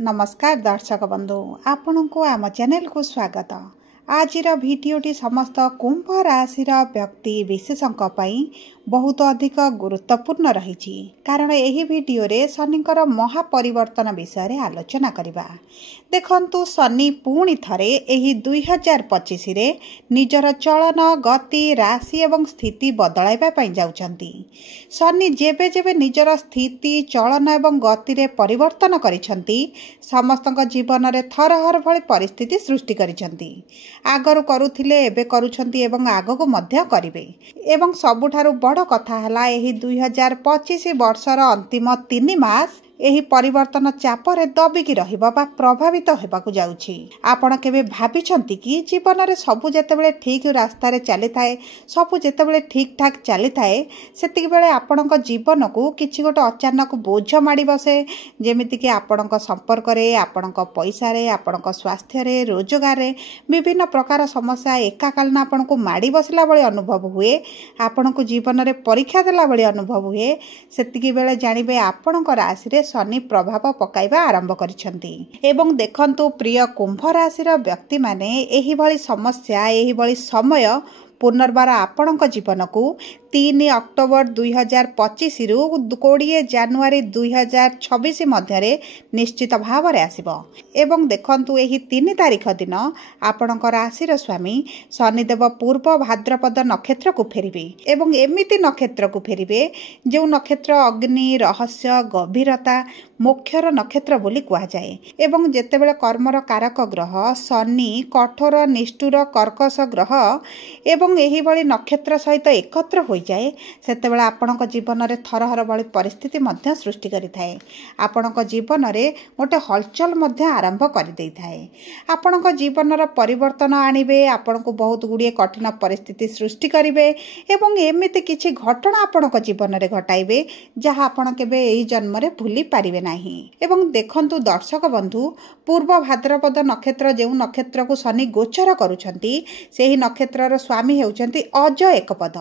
नमस्कार दर्शक बंधु आपण को आम चैनल को स्वागत। आज भिडटी समस्त कुंभ राशि व्यक्ति विशेषों बहुत अधिक गुरुत्वपूर्ण रही कारण यही वीडियो रे शनिकर महापरिवर्तन विषय आलोचना करबा। देखंतु शनि पुणी थरे एही 2025 रे निजर चलन गति राशि एवं स्थिति बदलाइबा पई जाउछंती। शनि जेबे जेबे निजर स्थिति चलन एवं गति रे परिवर्तन करिसंती समस्तक जीवन रे थरहर भली परिस्थिति सृष्टि करिसंती। आगरु करुथिले एबे करूछंती एवं आगको मध्य करिवे। एवं सबुठारु बड़ कथा हला एही 2025 वर्षर अंतिम 3 मास एही परिवर्तन चापरे दबिकी रहिबा बा प्रभावित हेबाकु जाउछि। आपण केबे भाबिछंती कि जीवन रे सबु जेतेबेले ठीक रास्ता रे चली थाए सबु जेतेबेले ठीक ठाक चली थाए सेतिक बेले आपणक जीवन को किछि गोटे अचानक बोझ माडी बसे जेमिति कि आपणक संपर्क रे आपणक पैसा रे आपणक स्वास्थ्य रे रोजगार रे विभिन्न प्रकार समस्या एकाकालन आपणक माडी बसला बळे अनुभव हुए। आपणक जीवन रे परीक्षा देला बळे अनुभव हुए। सेतिक बेले जानिबे आपणक राशि रे शनि प्रभाव पकाइबा आरंभ करिसंती। एवं देखंतु प्रिय कुंभ राशि व्यक्ति माने एही भली समस्या एही भली समय पुनर्बार आपणक जीवन को 3 अक्टोबर 2025 रु 20 जनवरी 2026 मध्य निश्चित भाव रे आसिबो। एवं देखंतु एही 3 तारिख दिन आपणक राशि स्वामी शनिदेव पूर्व भाद्रपद नक्षत्र को फेरिबे एवं एमिति नक्षत्र को फेरिबे जो नक्षत्र अग्नि रहस्य गभीरता मोक्षर नक्षत्र बोली कहा जाए। एवं जेतेबेले कर्मर कारक ग्रह शनि कठोर निष्ठुर कर्कश ग्रह एवं एही भली नक्षत्र सहित एकत्र हो जाए सेतेबेले आपणक जीवन रे थरहर भली परिस्थिति मध्य सृष्टि करि थाए। आपणक जीवन रे गोटे हलचल मध्य आरंभ करि देइ थाए। आपणक जीवन रो परिवर्तन आनिबे आपणक बहुत गुडिए कठिन परिस्थिति सृष्टि करिवे एवं एमिति किछि घटना आपणक जीवन रे घटाइबे जहा आपण केबे एही जन्म रे भूली पारिबे नाही। एवं देखंतु दर्शक बंधु पूर्व भाद्रपद नक्षत्र जेउ नक्षत्र को शनि गोचर करूछंती सेही नक्षत्र रो स्वामी हेउचंती अज एकपद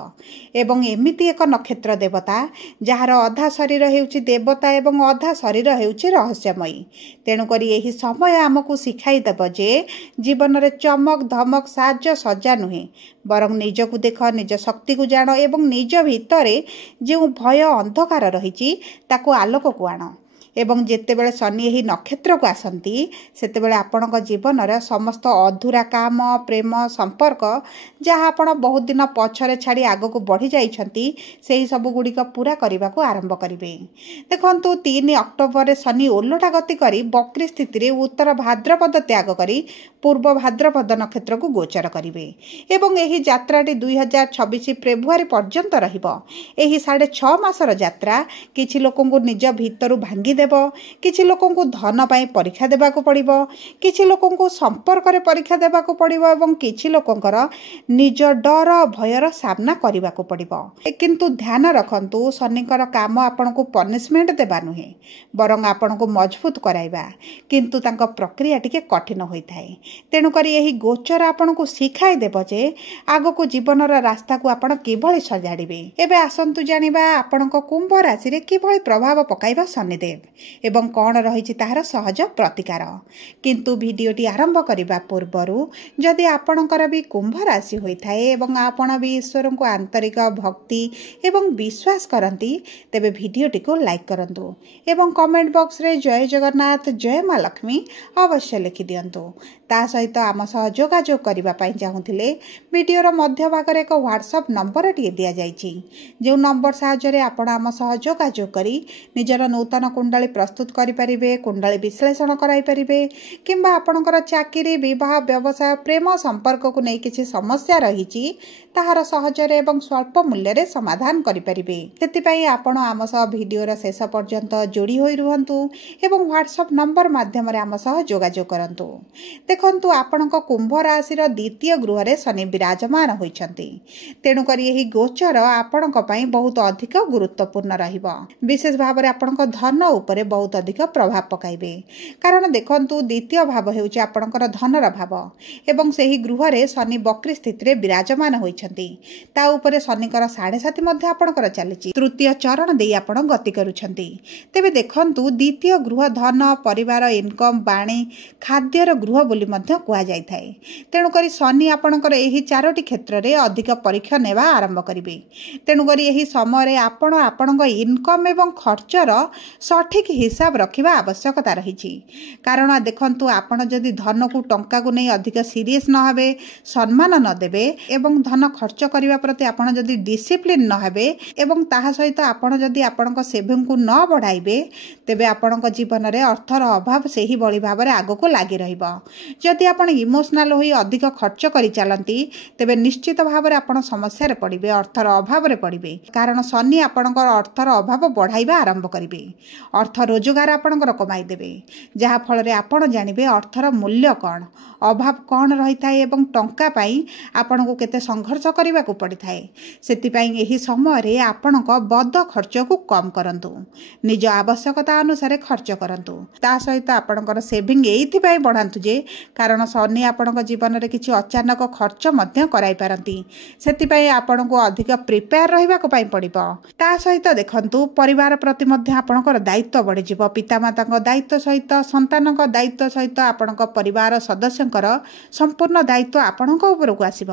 एवं एमिति एक नक्षत्र देवता जहार अधा शरीर हेउची देवता एवं अधा शरीर हेउची रहस्यमयी। तेणु करी एही समय हमकु सिखाई देब जे जीवन रे चमक धमक साज सज्जा नुहे बरं निजकु देख निज शक्ति को जान एवं निज भितरे जो भय अंधकार रहिची ताकु आलोक को आण। एवं जेतेबेले शनि एही नक्षत्र को आसंती सेतेबेले आपणक जीवन रे समस्त अधूरा काम प्रेम संपर्क जहाँ आपण बहुत दिन पछरे छाड़ी आग को बढ़ी जाइछंती सेही सब गुडी का पूरा करबा को आरंभ करिवे। देखंतु 3 अक्टोबर रे शनि ओलटा गति करी वक्री स्थिति रे उत्तर भाद्रपद त्याग करी पूर्व भाद्रपद नक्षत्र को गोचर करिवे एवं एही यात्राटी 2026 फेब्रुआरी पर्यंत रहिबो। एही 6.5 मासर यात्रा किछि लोकंकु निज भितरु भांगी देबो किछि लोकंकु धन पाई परीक्षा देबाकू पड़िबो किछि लोकंकु संपर्क रे परीक्षा देबाकू पड़िबो एवं किछि लोकंकर निज डर भयर सामना करिबाकू पड़िबो। किंतु ध्यान रखंतु शनिकर काम आपनकु पनिशमेंट देबा नुहे बरं आपनकु मजबूत कराइबा किंतु तांको प्रक्रिया टिके कठिन होई थाए। तेणु करी एही गोचर आपनकु सिखाई देबो जे आगको जीवनर रास्ता को आपण किभଳି सजाडिबे। एबे आसंतु जानिबा आपनको कुंभ राशि रे किभଳି प्रभाव पकाइबा शनिदेव एवं कौन रही तार सहज प्रतिकार। किंतु भिडियोटी आरंभ करने पूर्वरु जदि आपणकर भी कुंभ राशि होता है एवं आपण भी ईश्वर को आंतरिक भक्ति एवं विश्वास करती तेबे भिडियोटी को लाइक करंतु एवं कमेंट बॉक्स रे जय जगन्नाथ जय माँ लक्ष्मी अवश्य लिखि दियंतु। ता सहित आम सह जोगाजोग करबा पई चाहुथिले वीडियोर मध्य भाग रे एक व्हाट्सएप नंबर टी दिया जायछि जो नंबर साहाय्य रे आपण आम सह जोगाजोग करी निजर नूतन कुंडली प्रस्तुत करि परिबे कुंडली विश्लेषण कराई परिबे किंबा आपणकर चाकरी विवाह व्यवसाय प्रेम संपर्क को नै किछि समस्या रहिछि ताहार सहज रे एवं स्वल्प मूल्य रे समाधान करि परिबे। तेति पई आपण आम सह वीडियोर शेष पर्यंत जोड़ी होई रुहंतु एवं व्हाट्सएप नंबर माध्यम रे आम सह जोगाजोग करंतु। देखंतु आपणक कुंभ राशि रो द्वितीय गृह रे शनि विराजमान होइछंती तेणु करी एही गोचर आपणक पई बहुत अधिक गुरुत्वपूर्ण रहिबो। विशेष भाव रे आपणक धन उपर ଉପରେ ବହୁତ ଅଧିକ ପ୍ରଭାବ ପକାଇବେ। କାରଣ ଦେଖନ୍ତୁ ଦ୍ୱିତୀୟ ଭାବ ହେଉଛି ଆପଣଙ୍କର ଧନର ଭାବ ଏବଂ ସେହି ଗୃହରେ ଶନି ବକ୍ରି ସ୍ଥିତିରେ ବିରାଜମାନ ହୋଇଛନ୍ତି। ତା ଉପରେ ଶନିଙ୍କର 7.5 ମଧ୍ୟ ଆପଣଙ୍କର ଚାଲିଛି। ତୃତୀୟ ଚରଣ ଦେଇ ଆପଣ ଗତି କରୁଛନ୍ତି। ତେବେ ଦେଖନ୍ତୁ ଦ୍ୱିତୀୟ ଗୃହ ଧନ, ପରିବାର, ଇନକମ୍, ବାଣୀ, ଖାଦ୍ୟର ଗୃହ ବୋଲି ମଧ୍ୟ କୁହାଯାଇଥାଏ। ତେଣୁକରି ଶନି ଆପଣଙ୍କର ଏହି 4ଟି କ୍ଷେତ୍ରରେ ଅଧିକ ପରୀକ୍ଷା ନେବା ଆରମ୍ଭ କରିବେ। ତେଣୁକରି ଏହି ସମୟରେ ଆପଣ ଆପଣଙ୍କ ଇନକମ୍ ଏବଂ ଖର୍ଚ୍ଚର ସଠିକ୍ ହିସାବ ରଖିବା ଆବଶ୍ୟକତା ରହିଛି। କାରଣ ଦେଖନ୍ତୁ ଆପଣ ଯଦି ଧନକୁ ଟଙ୍କାକୁ ନେଇ ଅଧିକ ସିରିୟସ୍ ନ ହେବେ, ସମ୍ମାନ ନ ଦେବେ ଏବଂ ଧନ ଖର୍ଚ୍ଚ କରିବା ପ୍ରତି ଆପଣ ଯଦି ଡିସିପ୍ଲିନ୍ ନ ହେବେ ଏବଂ ତାହା ସହିତ ଆପଣ ଯଦି ଆପଣଙ୍କ ସେଭିଂକୁ ନ ବଢ଼ାଇବେ, ତେବେ ଆପଣଙ୍କ ଜୀବନରେ ଅର୍ଥର ଅଭାବ ସେହିଭଳି ଭାବରେ ଆଗକୁ ଲାଗି ରହିବ। ଯଦି ଆପଣ ଇମୋସନାଲ ହୋଇ ଅଧିକ ଖର୍ଚ୍ଚ କରିଚାଲନ୍ତି, ତେବେ ନିଶ୍ଚିତ ଭାବରେ ଆପଣ ସମସ୍ୟାରେ ପଡ଼ିବେ, ଅର୍ଥର ଅଭାବରେ ପଡ଼ିବେ। କାରଣ ଶନି ଆପଣଙ୍କର ଅର୍ଥର ଅଭାବ ବଢ଼ାଇବା ଆରମ୍ଭ କରିବେ। ଅର୍ଥ ରୋଜଗାର ଆପଣଙ୍କର କମାଇ ଦେବେ, ଯାହାଫଳରେ ଆପଣ ଜାଣିବେ ଅର୍ଥର ମୂଲ୍ୟ କ'ଣ, ଅଭାବ କ'ଣ ରହିଥାଏ ଏବଂ ଟଙ୍କା ପାଇଁ ଆପଣଙ୍କୁ କେତେ ସଂଘର୍ଷ କରିବାକୁ ପଡ଼ିଥାଏ। ସେଥିପାଇଁ ଏହି ସମୟରେ ଆପଣଙ୍କ ବଦ ଖର୍ଚ୍ଚକୁ କମ୍ କରନ୍ତୁ, ନିଜ ଆବଶ୍ୟକତା ଅନୁସାରେ ଖର୍ଚ୍ଚ କରନ୍ତୁ। ତା ସହିତ ଆପଣଙ୍କର ସେଭିଂ ଏଇଥିପାଇଁ ବଢ଼ାନ୍ତୁ ଯେ କାରଣ ଶନି ଆପଣଙ୍କ ଜୀବନରେ କିଛି ଅଚାନକ ଖର୍ଚ୍ଚ ମଧ୍ୟ କରାଇପାରନ୍ତି। ସେଥିପାଇଁ ଆପଣଙ୍କୁ ଅଧିକ ପ୍ରିପେୟାର ରହିବାକୁ ପାଇଁ ପଡ଼ିବ। ତା ସହିତ ଦେଖନ୍ତୁ ପରିବାର ପ୍ରତି ମଧ୍ୟ ଆପଣଙ୍କର ଦାୟିତ୍ୱ ବଢ଼ିଯିବ। ପିତାମାତାଙ୍କ ଦାୟିତ୍ୱ ସହିତ, ସନ୍ତାନଙ୍କ ଦାୟିତ୍ୱ ସହିତ ଆପଣଙ୍କ ପରିବାର ସଦସ୍ୟଙ୍କର ସମ୍ପୂର୍ଣ୍ଣ ଦାୟିତ୍ୱ ଆପଣଙ୍କ ଉପରକୁ ଆସିବ।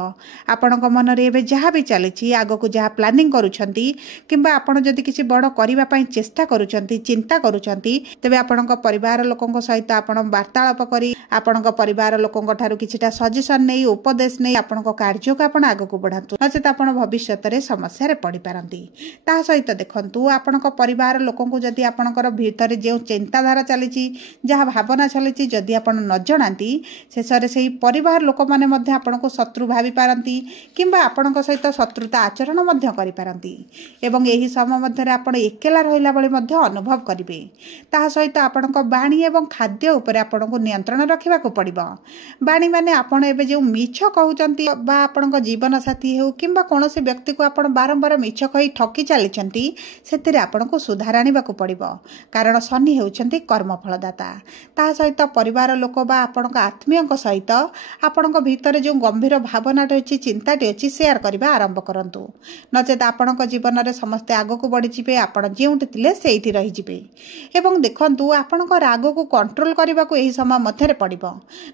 ଆପଣଙ୍କ ମନରେ ଏବେ ଯାହା ବି ଚାଲିଛି, ଆଗକୁ ଯାହା ପ୍ଲାନିଂ କରୁଛନ୍ତି କିମ୍ବା ଆପଣ ଯଦି କିଛି ବଡ଼ କରିବା ପାଇଁ ଚେଷ୍ଟା କରୁଛନ୍ତି, ଚିନ୍ତା କରୁଛନ୍ତି, ତେବେ ଆପଣଙ୍କ ପରିବାର ଲୋକଙ୍କ ସହିତ ଆପଣ ବାର୍ତ୍ତାଳାପ କରି ଆପଣଙ୍କ ପରିବାର ଲୋକଙ୍କ ଠାରୁ କିଛିଟା ସଜେସନ୍ ନେଇ, ଉପଦେଶ ନେଇ ଆପଣଙ୍କ କାର୍ଯ୍ୟକୁ ଆପଣ ଆଗକୁ ବଢ଼ାନ୍ତୁ। ନଚେତ ଆପଣ ଭବିଷ୍ୟତରେ ସମସ୍ୟାରେ ପଡ଼ିପାରନ୍ତି। ତା ସହିତ ଦେଖନ୍ତୁ ଆପଣଙ୍କ ପରିବାର ଲୋକଙ୍କୁ ଯଦି ଆପଣଙ୍କର ଭିତରେ ଯେଉଁ ଚିନ୍ତାଧାରା ଚାଲିଛି, ଯାହା ଭାବନା ଚାଲିଛି, ଯଦି ଆପଣ ନ ଜଣାନ୍ତି, ଶେଷରେ ସେହି ପରିବାର ଲୋକମାନେ ମଧ୍ୟ ଆପଣଙ୍କୁ ଶତ୍ରୁ ଭାବିପାରନ୍ତି କିମ୍ବା ଆପଣଙ୍କ ସହିତ ଶତ୍ରୁତା ଆଚରଣ ମଧ୍ୟ କରିପାରନ୍ତି ଏବଂ ଏହି ସମୟ ମଧ୍ୟରେ ଆପଣ ଏକେଲା ରହିଲା ଭଳି ମଧ୍ୟ ଅନୁଭବ କରିବେ। ତାହା ସହିତ ଆପଣଙ୍କ ବାଣୀ ଏବଂ ଖାଦ୍ୟ ଉପରେ ଆପଣଙ୍କୁ ନିୟନ୍ତ୍ରଣ ରଖିବାକୁ ପଡ଼ିବ। ବାଣୀ ମାନେ ଆପଣ ଏବେ ଯେଉଁ ମିଛ କହୁଛନ୍ତି ବା ଆପଣଙ୍କ ଜୀବନସାଥୀ ହେଉ କିମ୍ବା କୌଣସି ବ୍ୟକ୍ତିକୁ ଆପଣ ବାରମ୍ବାର ମିଛ କହି ଠକି ଚାଲିଛନ୍ତି, ସେଥିରେ ଆପଣଙ୍କୁ ସୁଧାର ଆଣିବାକୁ ପଡ଼ିବ। କାରଣ ଶନି ହେଉଛନ୍ତି କର୍ମଫଳଦାତା। ତାହା ସହିତ ପରିବାର ଲୋକ ବା ଆପଣଙ୍କ ଆତ୍ମୀୟଙ୍କ ସହିତ ଆପଣଙ୍କ ଭିତରେ ଯେଉଁ ଗମ୍ଭୀର ଭାବନାଟି ଅଛି, ଚିନ୍ତାଟି ଅଛି, ସେୟାର କରିବା ଆରମ୍ଭ କରନ୍ତୁ। ନଚେତ ଆପଣଙ୍କ ଜୀବନରେ ସମସ୍ତେ ଆଗକୁ ବଢ଼ିଯିବେ, ଆପଣ ଯେଉଁଠି ଥିଲେ ସେଇଠି ରହିଯିବେ। ଏବଂ ଦେଖନ୍ତୁ ଆପଣଙ୍କ ରାଗକୁ କଣ୍ଟ୍ରୋଲ କରିବାକୁ ଏହି ସମୟ ମଧ୍ୟରେ ପଡ଼ିବ।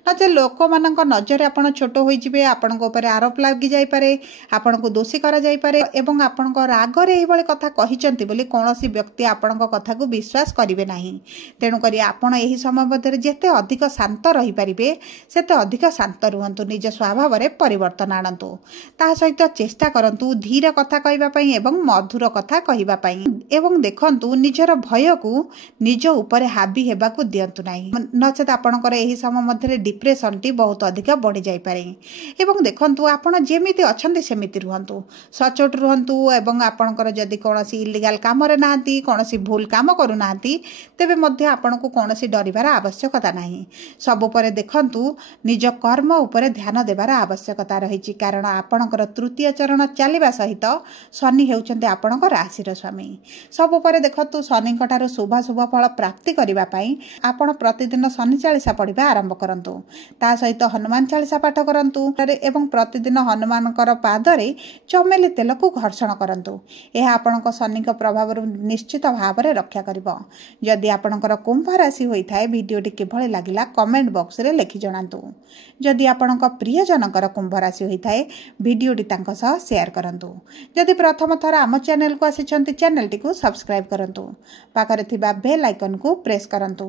ନଚେତ ଲୋକମାନଙ୍କ ନଜରରେ ଆପଣ ଛୋଟ ହୋଇଯିବେ, ଆପଣଙ୍କ ଉପରେ ଆରୋପ ଲାଗିଯାଇପାରେ, ଆପଣଙ୍କୁ ଦୋଷୀ କରାଯାଇପାରେ ଏବଂ ଆପଣଙ୍କ ରାଗରେ ଏହିଭଳି କଥା କହିଛନ୍ତି ବୋଲି କୌଣସି ବ୍ୟକ୍ତି ଆପଣଙ୍କ କଥାକୁ ବିଶ୍ୱାସ କରିବେ ନାହିଁ। ତେଣୁକରି ଆପଣ ଏହି ସମୟ ମଧ୍ୟରେ ଯେତେ ଅଧିକ ଶାନ୍ତ ରହିପାରିବେ, ସେତେ ଅଧିକ ଶାନ୍ତ ରୁହନ୍ତୁ, ନିଜ ସ୍ୱଭାବରେ ପରିବର୍ତ୍ତନ ଆଣନ୍ତୁ। ତାହା ସହିତ ଚେଷ୍ଟା କରନ୍ତୁ ଧୀର କଥା କହିବା ପାଇଁ ଏବଂ ମଧୁର କଥା କହିବା ପାଇଁ। ଏବଂ ଦେଖନ୍ତୁ ନିଜର ଭୟକୁ ନିଜ ଉପରେ ହାବି ହେବାକୁ ଦିଅନ୍ତୁ ନାହିଁ, ନଚେତ ଆପଣଙ୍କର ଏହି ସମୟ ମଧ୍ୟରେ ଡିପ୍ରେସନଟି ବହୁତ ଅଧିକ ବଢ଼ିଯାଇପାରେ। ଏବଂ ଦେଖନ୍ତୁ ଆପଣ ଯେମିତି ଅଛନ୍ତି ସେମିତି ରୁହନ୍ତୁ, ସଚୋଟ ରୁହନ୍ତୁ ଏବଂ ଆପଣଙ୍କର ଯଦି କୌଣସି ଇଲିଗାଲ କାମରେ ନାହାନ୍ତି, କୌଣସି ଭୁଲ କାମ କରୁନାହାନ୍ତି, ତେବେ ମଧ୍ୟ ଆପଣଙ୍କୁ କୌଣସି ଡରିବାର ଆବଶ୍ୟକତା ନାହିଁ। ସବୁ ପରେ ଦେଖନ୍ତୁ ନିଜ କର୍ମ ଉପରେ ଧ୍ୟାନ ଦେବାର ଆବଶ୍ୟକତା ରହିଛି। କାରଣ ଆପଣଙ୍କର ତୃତୀୟ ଚରଣ ଚାଲିବା ସହିତ ଶନି ହେଉଛନ୍ତି ଆପଣଙ୍କ ରାଶିର ସ୍ୱାମୀ। ସବୁ ପରେ ଦେଖନ୍ତୁ ଶନିଙ୍କ ଠାରୁ ଶୁଭାଶୁଭ ଫଳ ପ୍ରାପ୍ତି କରିବା ପାଇଁ ଆପଣ ପ୍ରତିଦିନ ଶନି ଚାଳିଶା ପଢ଼ିବା ଆରମ୍ଭ କରନ୍ତୁ। ତା ସହିତ ହନୁମାନ ଚାଳିଶା ପାଠ କରନ୍ତୁ ଏବଂ ପ୍ରତିଦିନ ହନୁମାନଙ୍କର ପାଦରେ ଚମେଲି ତେଲକୁ ଘର୍ଷଣ କରନ୍ତୁ। ଏହା ଆପଣଙ୍କ ଶନିଙ୍କ ପ୍ରଭାବରୁ ନିଶ୍ଚିତ ଭାବରେ ରକ୍ଷା କରିବ। ଯଦି ଆପଣଙ୍କର କୁମ୍ଭ ରାଶି ହୋଇଥାଏ, ଭିଡ଼ିଓଟି କିଭଳି ଲାଗିଲା କମେଣ୍ଟ ବକ୍ସରେ ଲେଖି ଜଣାନ୍ତୁ। ଯଦି ଆପଣଙ୍କ ପ୍ରିୟଜନଙ୍କର କୁମ୍ଭ ରାଶି ହୋଇଥାଏ, ଭିଡ଼ିଓଟି ତାଙ୍କ ସହ ସେୟାର କରନ୍ତୁ। ଯଦି ପ୍ରଥମ ଥର ଆମ ଚ୍ୟାନେଲକୁ ଆସିଛନ୍ତି, ଚ୍ୟାନେଲଟିକୁ ସବସ୍କ୍ରାଇବ୍ କରନ୍ତୁ। ପାଖରେ ଥିବା ବେଲ୍ ଆଇକନକୁ ପ୍ରେସ୍ କରନ୍ତୁ।